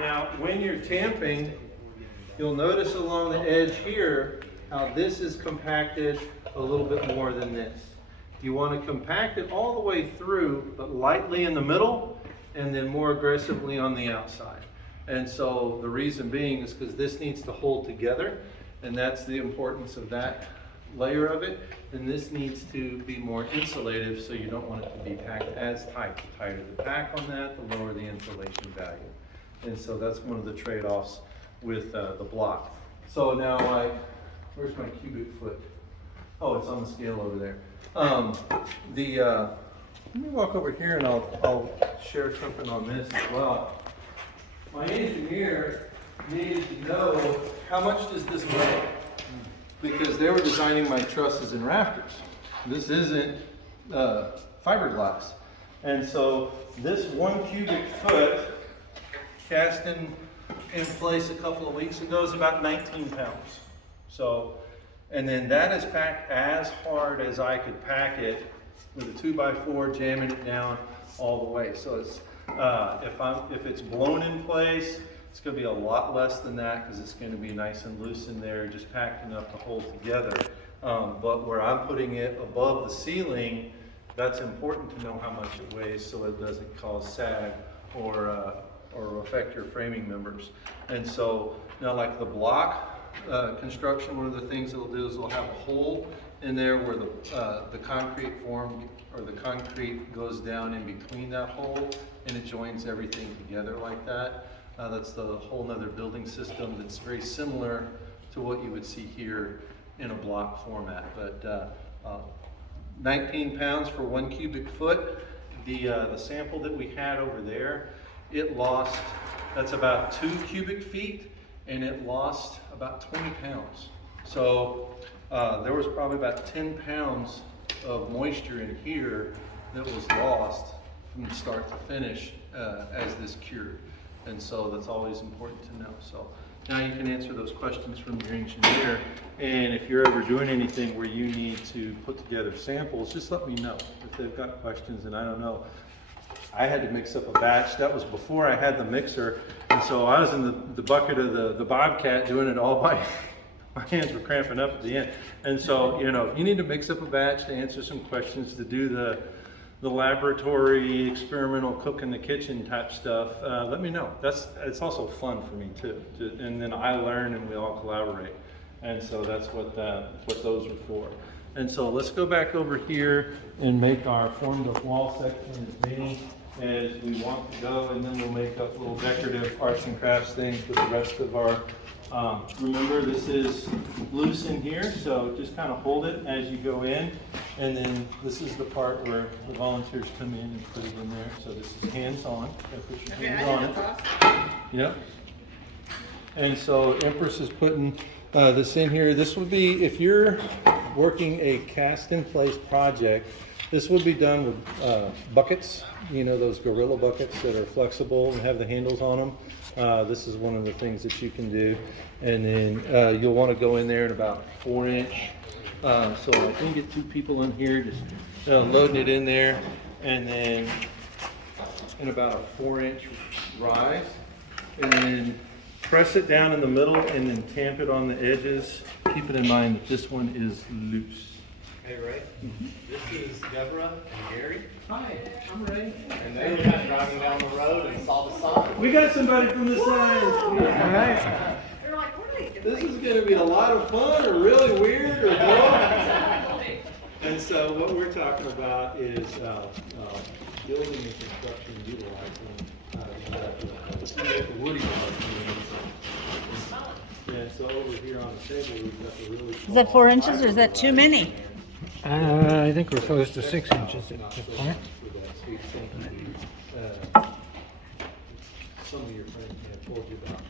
Now, when you're tamping, you'll notice along the edge here how this is compacted a little bit more than this. You want to compact it all the way through, but lightly in the middle, and then more aggressively on the outside. And so the reason being is because this needs to hold together, and that's the importance of that layer of it. And this needs to be more insulative, so you don't want it to be packed as tight. The tighter the pack on that, the lower the insulation value. And so that's one of the trade-offs with the block. So now where's my cubic foot? Oh, it's on the scale over there. Let me walk over here and I'll share something on this as well. My engineer needed to know how much does this weigh, because they were designing my trusses and rafters. This isn't fiberglass. And so this 1 cubic foot cast in place a couple of weeks ago is about 19 pounds. So, and then that is packed as hard as I could pack it with a 2x4, jamming it down all the way. So it's, if it's blown in place, it's going to be a lot less than that, because it's going to be nice and loose in there, just packed enough to hold together. But where I'm putting it above the ceiling, that's important to know how much it weighs so it doesn't cause sag or affect your framing members. And so now, like the block construction, one of the things it'll do is it'll have a hole in there where the concrete form or the concrete goes down in between that hole, and it joins everything together like that. That's the whole nother building system that's very similar to what you would see here in a block format. But 19 pounds for 1 cubic foot. The sample that we had over there, it lost, that's about 2 cubic feet, and it lost about 20 pounds. So there was probably about 10 pounds of moisture in here that was lost from start to finish as this cured. And so that's always important to know. So now you can answer those questions from your engineer. And if you're ever doing anything where you need to put together samples, just let me know if they've got questions and I don't know. I had to mix up a batch. That was before I had the mixer. And so I was in the bucket of the Bobcat doing it all by, my hands were cramping up at the end. And so, you know, if you need to mix up a batch to answer some questions, to do the laboratory, experimental, cook in the kitchen type stuff, let me know. It's also fun for me too. And then I learn and we all collaborate. And so that's what those are for. And so let's go back over here and make our formed up wall section as many as we want to go, and then we'll make up little decorative arts and crafts things with the rest of our, remember this is loose in here, so just kind of hold it as you go in, and then this is the part where the volunteers come in and put it in there. So this is hands-on, put your hands on it. Yep. And so Empress is putting this in here. This would be, if you're working a cast-in-place project, this would be done with buckets, you know, those Gorilla buckets that are flexible and have the handles on them. This is one of the things that you can do. And then you'll want to go in there at about 4-inch. So I can get 2 people in here, just loading it in there, and then in about a 4-inch rise. And then press it down in the middle and then tamp it on the edges. Keep it in mind that this one is loose. Hey Ray, this is Deborah and Gary. Hi, I'm Ray. And they were just driving down the road and saw the sign. We got somebody from the side. All right. They're like, what are they doing? This is going to be a lot of fun, or really weird, or both. And so what we're talking about is building and construction utilizing the woody part. Yeah, so over here on the table, we've got the really. Is that 4 inches or is that too many? I think we're close to 6 inches at this point. Some of your friends may have told you about